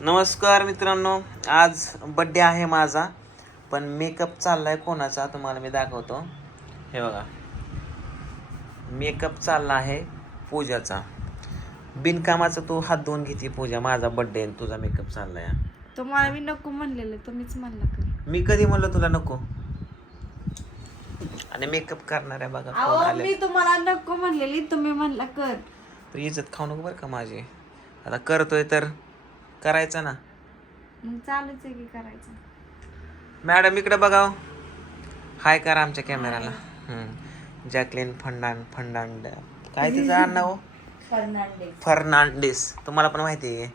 नमस्कार मित्रांनो आज बड्डे आहे माझा पण मेकअप चाललाय कोणाचा तुम्हाला मी दाखवतो. हे बघा. मेकअप चालला आहे पूजाचा. बिनकामाचा तू हात धुवून घेते पूजा माझा बड्डे आहे तुझा मेकअप चाललाय. तुम्हाला मी नको म्हणलेलं तुम्हीच म्हणला मी कधी म्हणलं तुला नको? आणि मेकअप करणार आहे बघा कोण अहो आले. मी तुम्हाला नको म्हणलेली तुम्ही म्हणला कर. तू इज्जत खाऊ नको बरं का माझी. आता करतोय तर करायचं ना? मग चालूच आहे की करायचं. मॅडम इकडे बघाव हाय करा आमच्या कॅमेराला. हम्म. जॅकलिन फंडांड फंडांड काय तिचं आडनाव फर्नांडे फर्नांडिस. तुम्हाला पण माहिती आहे.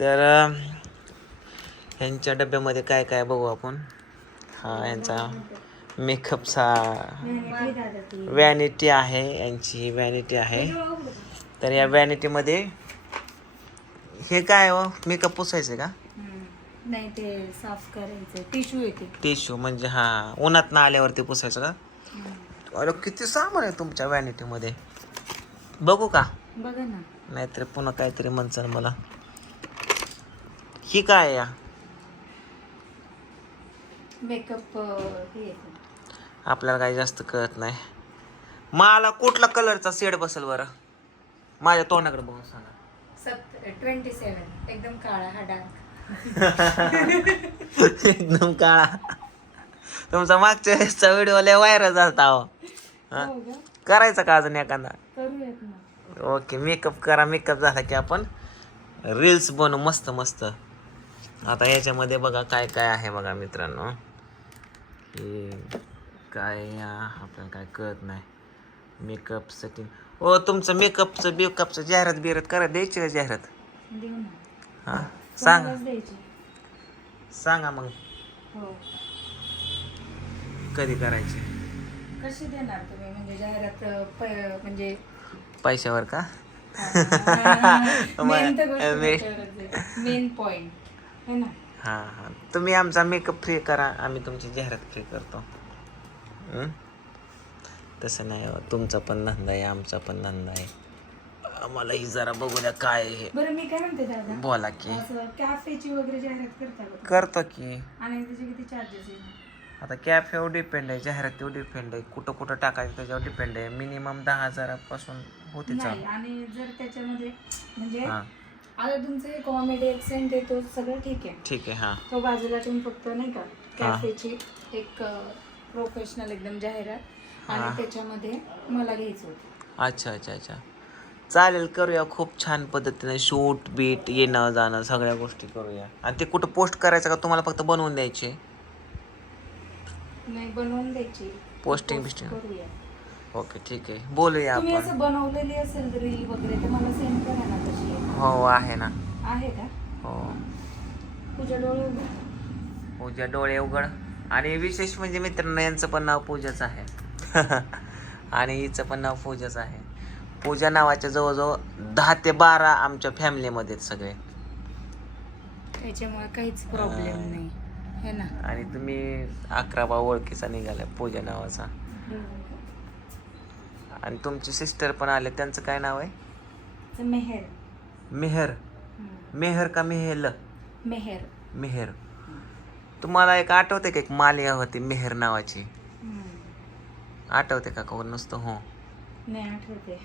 तर अं, ह्यांच्या डब्यामध्ये काय काय बघू आपण? हा यांचा मेकअपचा वॅनिटी आहे यांची वॅनिटी आहे. तर या वॅनिटीमध्ये हे काय हो? मेकअप पुसायचं का? नाही ते साफ करायचं टिश्यू येते. टिश्यू म्हणजे हा उन्हात ना आल्यावरती पुसायचं का? अरे किती सामान आहे तुमच्या व्हॅनिटीमध्ये बघू का? बघा ना. नाहीतर पुन्हा काहीतरी म्हणचाल मला. ही काय आहे या? मेकअप हे येते. आपल्याला काही जास्त कळत नाही. मला कुठला कलरचा शेड बसेल बरं? माझ्या तोंडाकडे बघून सांगा. सत ट्वेंटी सेवन. एकदम काळा हा डार्क. एकदम काळा. तुमचा मागच्या वेळेसचा व्हिडिओ लय व्हायरल झाला हा? हो का? करायचा का अजून एखादा? ओके मेकअप करा मेकअप झाला की आपण रील्स बनवू मस्त मस्त. आता याच्यामध्ये बघा काय काय आहे बघा मित्रांनो. काय आपल्याला काय कळत नाही. Makeup setting. ओ तुमचं मेकअपचं बिकअपचं जाहिरात बिरात करा द्यायची का जाहिरात? देऊ ना. हां सांगा. द्यायची. सांगा मग. हो. कधी करायची? कशी देणार तुम्ही? म्हणजे जाहिरात अं, प- म्हणजे पैशावर का? मेन मेन पॉइंट है ना? हां हां. तुम्ही आमचा मेकअप फ्री करा आम्ही तुमची जाहिरात फ्री करतो. हं? तसं नाही हो तुमचा पण धंदा आहे आमचा पण धंदा आहे. आम्हालाही जरा बघू द्या काय आहे हे. बरं मी काय म्हणते दादा? बोला की. असं कॅफेची वगैरे जाहिरात करता का करतो की. आणि त्याचे किती चार्जेस येईल आता कॅफेवर डिपेंड आहे जाहिरातीवर डिपेंड आहे. कुठं कुठं टाकायचं त्याच्यावर डिपेंड आहे. मिनिमम दहा हजारापासून होते नाही चालू आणि जर त्याच्यामध्ये म्हणजे हां. आता तुमचे कॉमेडी एक्सेंट आहे तो सगळं ठीक आहे. ठीक आहे हां. तो बाजूला ठेवून फक्त नाही का कॅफेची एक प्रोफेशनल एकदम जाहिरात. आणि त्याच्यामध्ये मला घ्यायचं होतं. अच्छा अच्छा अच्छा. चालेल करूया. खूप छान पद्धतीने शूट बीट येणं जाणं सगळ्या गोष्टी करूया. आणि ते कुठं पोस्ट करायचं का तुम्हाला फक्त बनवून द्यायचे? नाही बनवून द्यायची. पोस्टिंग बिस्टिंग करूया. ओके ठीक आहे. बोलूया तुम्ही आपण. असं बनवलेली असेल रील वगैरे तर मला सेंड करा ना तशी. एक. हो आहे ना. आहे का? हो. तुझ्या डोळे उघड. पूजा डोळे उघड. आणि विशेष म्हणजे मित्रांनो यांचं पण नाव पूजाच आहे. आणि हिचं पण नाव पूजाच आहे. पूजा नावाच्या जवळजवळ दहा ते बारा आमच्या फॅमिलीमध्ये सगळे. त्याच्यामुळे काहीच प्रॉब्लेम नाही. है ना. आणि तुम्ही अकरावा ओळखीचा निघाला पूजा नावाचा. आणि तुमची सिस्टर पण आले त्यांचं काय नाव आहे? मेहेर. मेहर. मेहर का मेहेल? मेहेर. मेहर. तुम्हाला एक आठवते का एक मालिका होती मेहर नावाची. आठवते का? कोण नुसतं हो. नाही आठवते.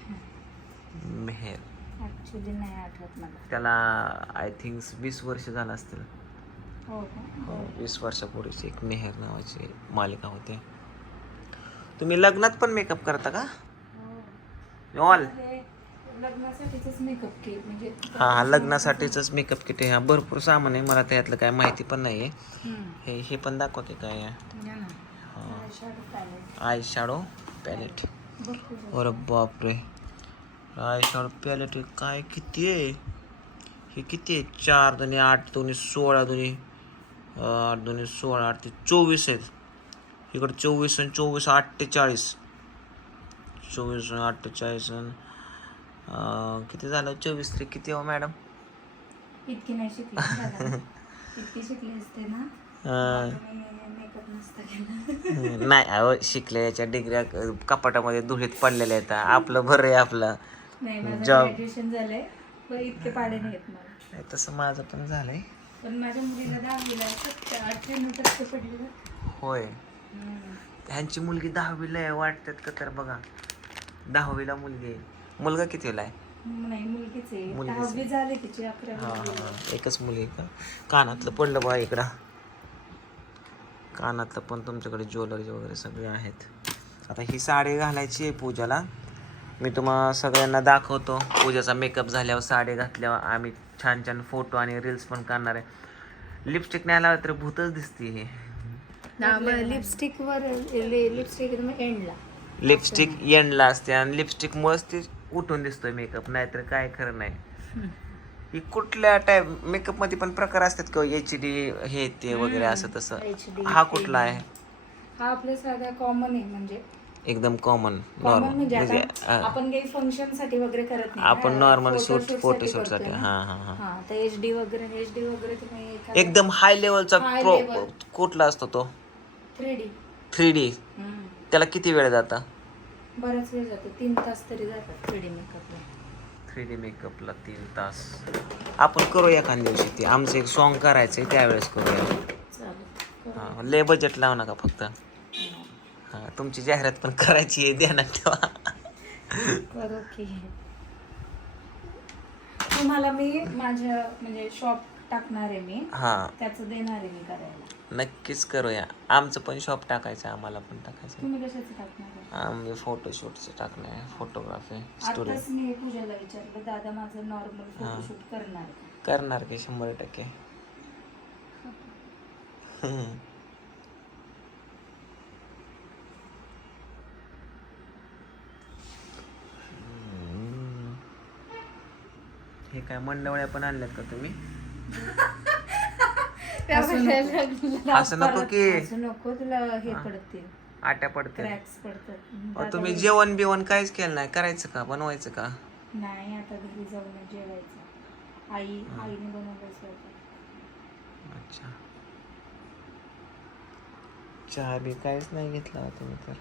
मेहर ॲक्च्युली नाही आठवत मला. त्याला आय थिंक वीस वर्ष झालं असतील. हो का? हो वीस वर्षापूर्वीची एक मेहर नावाची मालिका होती. तुम्ही लग्नात पण मेकअप करता का? हो. ऑल हे लग्नासाठीच मेकअप म्हणजे हा हा लग्नासाठीच मेकअप किट आहे. हा भरपूर सामान आहे. मला त्यातलं काय माहिती पण नाही आहे हम्म. हे हे पण दाखवते काय? आहे. Eye shadow palette. अरे बापरे. आय शॅडो पॅलेट काय? किती आहे? हे किती आहे? चार दोन्ही आठ दोन्ही सोळा दोन्ही. आठ दोन्ही सोळा आठ ते चोवीस आहेत. इकडे चोवीस आणि चोवीस अठ्ठेचाळीस चोवीस अठ्ठेचाळीस किती झालं? चोवीस तरी किती हो मॅडम? इतकी नाही शिकली. इतकी शिकली असते ना. नाही अहो शिकलेल्या डिग्र्या कपाटामध्ये धुळीत पडलेल्या आहेत. आपलं बरं आहे आपलं. ग्रॅज्युएशन झालंय. इतके पाडे नाही तसं माझं पण झालंय. पण माझ्या मुलीला दहावीला सत्तर अठ्ठ्याण्णव टक्के पडले ना. होय. ह्यांची मुलगी दहावीला आहे वाटतात का तर बघा. दहावीला मुलगी आहे. मुलगा कितीला आहे? नाही मुलगीच आहे. दहावी झाली तिची एकच मुली आहे का? कानातलं पडलं बा इकडं. कानातलं पण तुमच्याकडे ज्वेलरी वगैरे सगळे आहेत. आता ही साडी घालायची आहे पूजाला. मी तुम्हाला सगळ्यांना दाखवतो. पूजाचा मेकअप झाल्यावर साडी घातल्यावर आम्ही छान छान फोटो आणि रील्स पण करणार आहे. लिपस्टिक नाही लावत तर भूतच दिसते हे. लिपस्टिक वर लिपस्टिक एकदम एंडला लिपस्टिक एंडला असते आणि लिपस्टिकमुळेच ते उठून दिसतोय मेकअप नाहीतर काय खरं नाही. ही कुठल्या टाईप मेकअपमध्ये पण प्रकार असतात किंवा एच डी हे ते वगैरे असं तसं. हा कुठला आहे? हा आपल्या साधा कॉमन आहे म्हणजे. एकदम कॉमन कॉमन नॉर्मल म्हणजे म्हणजे. आपण काही फंक्शनसाठी वगैरे करत नाही. आपण नॉर्मल शूट फोटोशूटसाठी. हा हा हा. हा तर एच डी वगैरे एच डी वगैरे तुम्ही एकदम हाय लेवलचा. कुठला असतो तो? थ्री डी थ्री डी त्याला किती वेळ जाता? बराच वेळ जातो. तीन तास तरी जातात थ्री डी मेकअपला थ्री डी मेकअपला तीन तास. आपण करूया एखाद्या दिवशी ते. आमचं एक सॉन्ग करायचंय त्यावेळेस करूया. करू. हा लय बजेट लावू नका फक्त. हा तुमची जाहिरात पण करायची आहे ध्यानात ठेवा करू की. तुम्हाला मी माझ्या म्हणजे शॉप टाकणार आहे मी. हा. त्याचं देणार आहे मी करायला. नक्कीच करूया. आमचं पण शॉप टाकायचं आम्हाला पण टाकायचं. तुम्ही कशाचं टाकणार आहे? आम्ही फोटोशूटचं टाकणार फोटोग्राफी स्टुडिओ आताच मी पूजाला विचारलं दादा माझं नॉर्मल फोटोशूट करणार आहे. का?" करणार की शंभर टक्के. हम्म. हे काय मंडवळ्या पण आणल्यात का तुम्ही? असं नको. की. असं नको तुला हे पडते. आट्या पडते. क्रॅक्स पडतात. तुम्ही जेवण बिवण काहीच केलं नाही. करायचं का? बनवायचं का? नाही आता घरी जाऊन जेवायचं. आई आईने बनवलं स्वयंपाक. अच्छा. चहा बी काहीच नाही घेतला तुम्ही तर.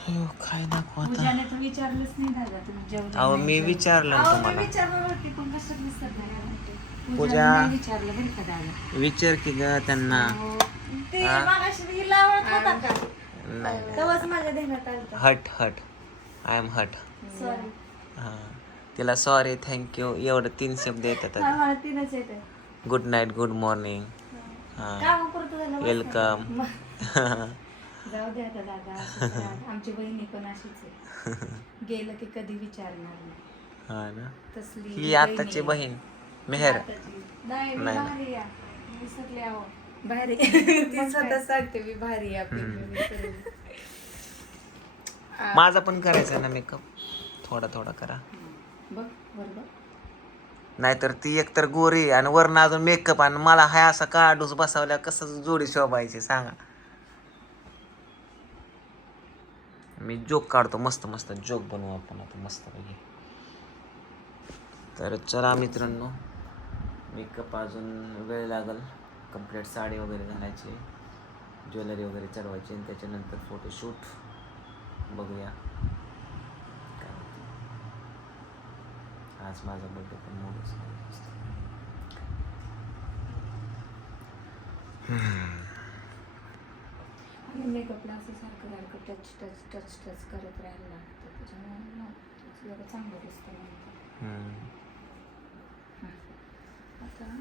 अयो, काय नको आता? पूजाने तर विचारलंच नाही दादा तुम्ही जेवलं अहो नाही मी. विचारलं ना अहो, मी तुम्हाला. विचारलं होती पण कशात विसरलं नाही म्हणते. पूजा- पूजाने नाही विचारलं बरं का दादा. विचार की ग त्यांना. हो. ते मागाशी हिला आवडत होता का? नाही तेव्हाच माझ्या ध्यानात आलं हट हट. आय एम हट सॉरी हां. तिला सॉरी थँक्यू एवढं तीन शब्द येतात. मला तीनच येते गुड नाईट गुड मॉर्निंग हां. काम करतो त्याला बस. वेलकम. जाऊ दे आता दादा. आमची बहिणी पण अशीच आहे. गेलं की कधी विचारणार नाही. हा ना? तसली ही आताची बहीण मेहर. आताची. नाही मी नाही. भारी आहे. मी विसरले आहो. भारी. ती स्वतः सांगते मी भारी आहे आपली मी विसरले. आ, माझा पण करायचा ना मेकअप थोडा थोडा करा. बघ नाहीतर ती एकतर गोरी आणि वरनं अजून मेकअप आणि मला हाय असा काढूस बसवल्या कसं जोडी शोभायची सांगा. मी जोक काढतो मस्त मस्त जोक बनवू आपण आता मस्त पैकी तर चला मित्रांनो मेकअप अजून वेळ लागल. कंप्लीट साडी वगैरे घालायची ज्वेलरी वगैरे चढवायची आणि त्याच्यानंतर फोटोशूट बघूया. काय होतं. आज माझा बर्थडे पण मोठच मेकअपला असं सारखं सारखं टच टच टच टच करत राहायला लागतं. त्याच्यामुळे चांगलं दिसतं नंतर आता